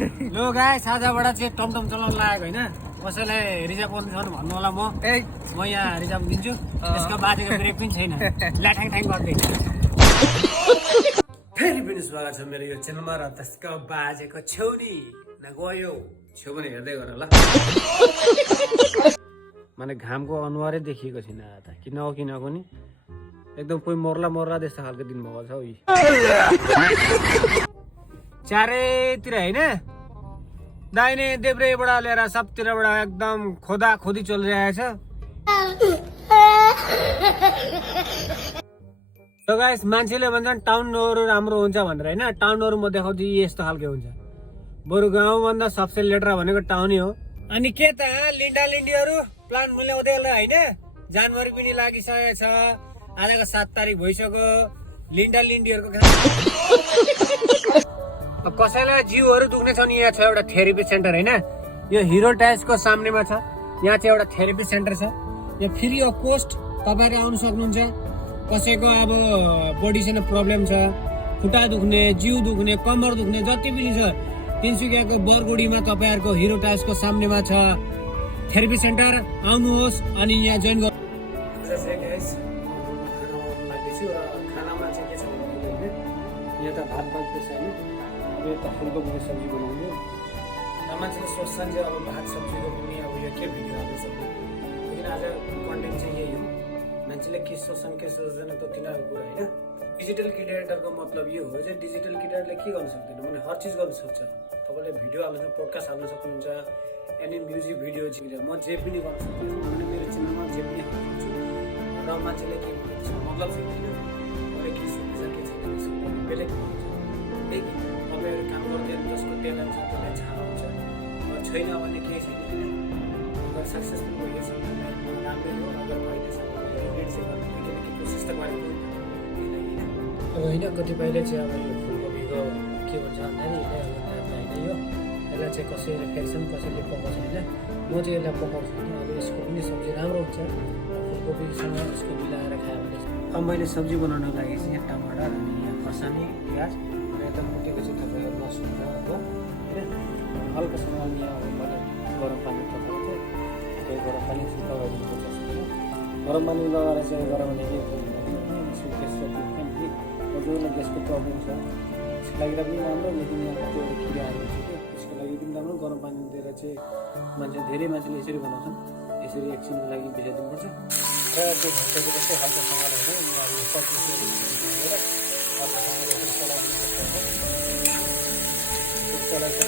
लो guys आजबाट चाहिँ टमटम चलाउन लागेको होइन कसैलाई रिजर्भ गर्नु छ भने भन्नु होला म यहाँ रिजर्भ दिन्छु यसको बाजेको ब्रेक पनि छैन ल्याठाङ ठाङ गर्दै फेरि पनि स्वागत छ मेरो यो च्यानलमा र त्यसको बाजेको छेउनी नगयो छेउ पनि हेर्दै गर ल माने घामको अनुहारै देखिएको छैन त किन हो किनको नि एकदम कोही मर्ला जस्तो खालको दिन भएको छ उही चारैतिर होइन दाहिने देब्रेबाट लिएर सबतिरबाट एकदम खोदा खोदी चलिरहेछ So guys, मान्छेले भन्छन् टाउनहरू राम्रो हुन्छ भनेर हैन टाउनहरुमा देखाउँदै यस्तो खालको हुन्छ बरु गाउँभन्दा सबसे लेटरा भनेको टाउनै हो अनि के त लिन्डा लिन्डीहरु प्लान मिलाउँदै होला हैन जनवरी पनि लागिसकेको छ आजको 7 तारिख भइसक्यो लिन्डा लिन्डीहरुको अब कसैलाई जिउहरु दुख्ने छ नि यहाँ छ एउटा थेरेपी सेन्टर हैन यो हिरो टाइल्सको सामनेमा छ यहाँ चाहिँ एउटा थेरेपी सेन्टर छ यो फ्री अफ कोस्ट तपाईहरु आउन सक्नुहुन्छ कसैको अब बडीसँग प्रब्लम छ खुट्टा दुख्ने जिउ दुख्ने कमर दुख्ने जति पनि छ तिनसुकियाको बरगुडीमा तपाईहरुको हिरो टाइल्सको सामनेमा छ थेरेपी सेन्टर आउनुहोस् अनि यहाँ जोइन गर्नु खानामा चाहिँ के छ भने यहाँ त भात पाक्दैछ हैन अब यो त फुलकोपीको सब्जी बनाउने मान्छेले सोच्छन् चाहिँ अब भात सब्जीको पनि अब यो के भिडियो हाल्छ लेकिन आज कन्टेन्ट चाहिँ यही हो मान्छेले के सोच्छन् के सोच्दैन त तिनीहरूको कुरा हैन डिजिटल क्रिएटरको मतलब यो हो चाहिँ डिजिटल क्रिएटरले के गर्न सक्दैन भने हर चीज गर्न सक्छ तपाईले भिडियो हाल्न पोडकास्ट हाल्न सक्नुहुन्छ एनी म्युजिक भिडियो चाहिँ म जे पनि गर्न सक्छु भने मेरो च्यानलमा जे पनि हाल्न सक्छु र मान्छेले के भन्छ मतलब चाहिँ हैन अरे के सोच्छ के छ बेलेग हुन्छ लेकिन तपाईहरु काम गर्दै जसको ट्यालेन्ट छ त्यसलाई छाडा हुन्छ छैन भने के छैन अगर सक्सेसफुल भइएछ भने राम्रै हो अगर भइएछ कोसिस त गरेको अब होइन कतिपयले चाहिँ अब यो फुलकोपीको के भन्छ भन्दाखेरि होइन यो यसलाई चाहिँ कसैले फ्याक्सन कसैले पकाउँछ होइन म चाहिँ यसलाई पकाउँछु होइन अब यसको पनि सब्जी राम्रो हुन्छ फुलकोपीसँग यसको मिलाएर खायो भने अब मैले सब्जी बनाउनको लागि चाहिँ यहाँ टमाटर अनि यहाँ खर्सानी प्याज र यता मुटेको चाहिँ तपाईँको लसुन र अब होइन हल्कासँग यहाँ गरम पानी पकाउँछ त्यो गरम पानी सुक्खा भइदिनुपर्छ गरम पानी लगाएर चाहिँ गरम भने के ग्यासको प्रब्लम छ त्यसको लागि पनि राम्रो लेकिन यहाँ त्यो किराहरू हुन्छ कि त्यसको लागि पनि राम्रो गरम पानी दिएर चाहिँ मान्छे धेरै मान्छेले यसरी बनाउँछन् यसरी एकछिनको लागि भिजाइदिनुपर्छ र त्यो भइसकेपछि जस्तै हल्कासँगले होइन यो सब्जी हल्कासँगले चलाइदिनुपर्छ